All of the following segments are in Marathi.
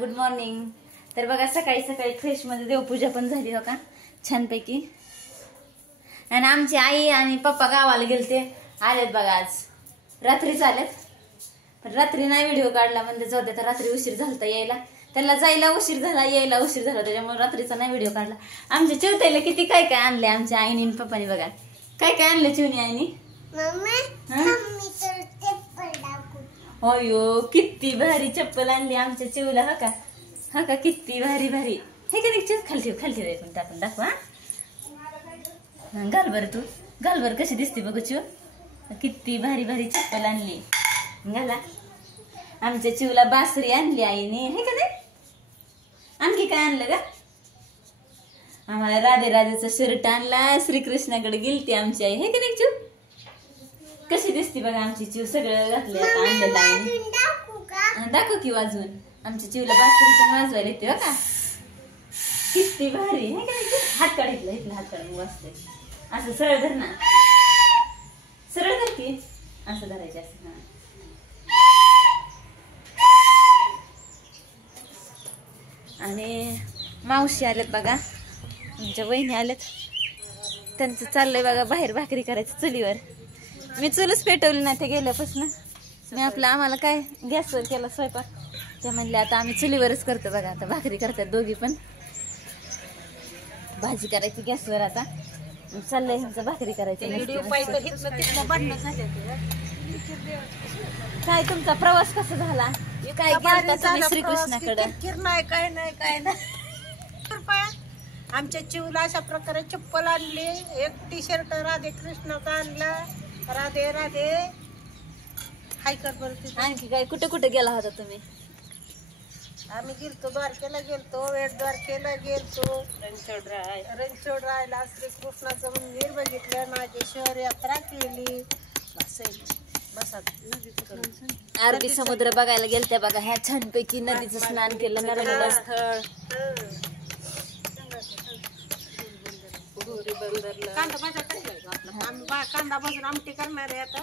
Good morning. तर बघा सकाळी सकाळी फ्रेश मध्ये देवपूजा पण झाली हो का छानपैकी. आणि आमची आई आणि पप्पा गावाला गेलते, आलेत बघा आज रात्रीच आलेत. पण रात्री नाही व्हिडिओ काढला म्हणजे जाऊ दे, तर रात्री उशीर झालता यायला, त्यांना जायला उशीर झाला यायला उशीर झाला, त्याच्यामुळे रात्रीचा नाही व्हिडिओ काढला. आमच्या चिवताईला किती काय काय आणले आमच्या आईनी आणि पप्पानी. बघा काय काय आणलं चिवनी आईनी. अयो किती भारी चप्पल आणली आमच्या चिवला. हा का हा का किती भारी भारी. हे का चिव खाली ठेव खाली ठेव पण टाकून दाखवा. घाल बरं तू घाल बरं कशी दिसते बघू चिव. किती भारी भारी चप्पल आणली. घाला. आमच्या चिवला बासरी आणली आईने. हे का नाही. आणखी काय आणलं का. आम्हाला राधे राधेचा शर्ट आणला. श्रीकृष्णाकडे गेलती आमची आई. हे का नाही चिव. कशी दिसती बघा आमची चिव. सगळं घातलं आणलेलं आहे. दाखव की वाजवून. आमच्या चिवला बासरी पण वाजवायला येते बघा. किती भारी. हे का नाही. हात काढितलं इथलं हात काढून वाजते. असं सरळ धर ना. सरळ धर की. असं धरायचे असं. हा आणि मावशी आलेत बघा. आमच्या वहिनी आलेत. त्यांचं चाललंय बघा बाहेर भाकरी करायचं चुलीवर. मी चुलच पेटवली नाही ते गेल्यापासून. मी आपलं आम्हाला काय गॅसवर केला स्वयंपाक. ते म्हणले आता आम्ही चुलीवरच करतो बघा. आता भाकरी करतात दोघी पण. भाजी करायची गॅसवर. आता चाललंय ह्यांचं भाकरी करायचं. काय तुमचा प्रवास कसा झाला. काय गेला श्रीकृष्णाकडे. काय नाही काय नाही. आमच्या चिवला अशा प्रकारे चप्पल आणली. एक टी शर्ट राधे कृष्णाचा आणला. राधे राधे हाय कर बरं. आणखी काय कुठे कुठे गेला होता तुम्ही. आम्ही गेलतो द्वारकेला गेलतो. वेट द्वारकेला गेलतो. रणछोड रायला श्रीकृष्णाचं मंदिर बघितलं. नागेश्वर यात्रा केली. अरबी समुद्र बघायला गेलत्या बघा. ह्या छानपैकी नदीचं स्नान केलं. नर्मदा स्थळ. कांदा भाजून आमटी करणार आहे आता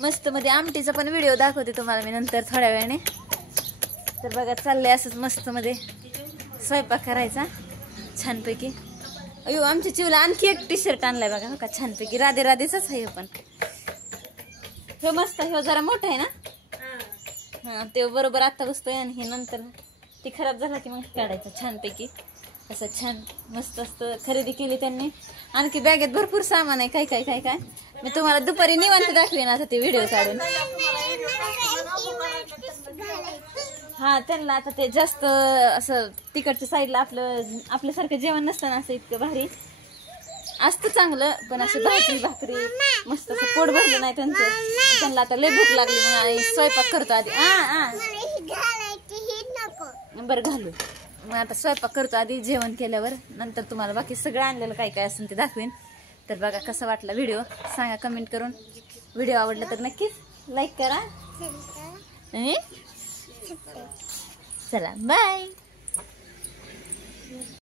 मस्त मध्ये. आमटीचा पण व्हिडिओ दाखवते तुम्हाला मी नंतर थोड्या वेळाने. तर बघा चाललंय असंच मस्त मध्ये स्वयंपाक करायचा छानपैकी. अयो आमच्या चिवला आणखी एक टी शर्ट आणलाय बघा. हो का छानपैकी राधे राधेचाच आहे. पण हे मस्त. हे जरा मोठं आहे ना. हा ते बरोबर आता बसतोय. आणि हे नंतर ती खराब झाला की मग काढायचं छानपैकी. असं छान मस्त असतं. खरेदी केली त्यांनी. आणखी बॅगेत भरपूर सामान आहे. काय काय काय काय मी तुम्हाला दुपारी निवांत दाखवेन आता ते व्हिडिओ काढून. हा त्यांना आता ते जास्त असं तिकडच्या साईडला आपल्यासारखं जेवण नसतं ना. असं इतकं भारी असतं चांगलं. पण अशी भाकरी मस्त असं पोट भरलं नाही त्यांचं. त्यांना आता लय भूक लागली म्हणून स्वयंपाक करतो आधी. बरं घालू. मग आता स्वयंपाक करतो आधी. जेवण केल्यावर नंतर तुम्हाला बाकी सगळं आणलेलं काय काय असेल ते दाखवेन. तर बघा कसा वाटला व्हिडिओ सांगा कमेंट करून. व्हिडिओ आवडला तर नक्कीच लाईक करा. चला बाय.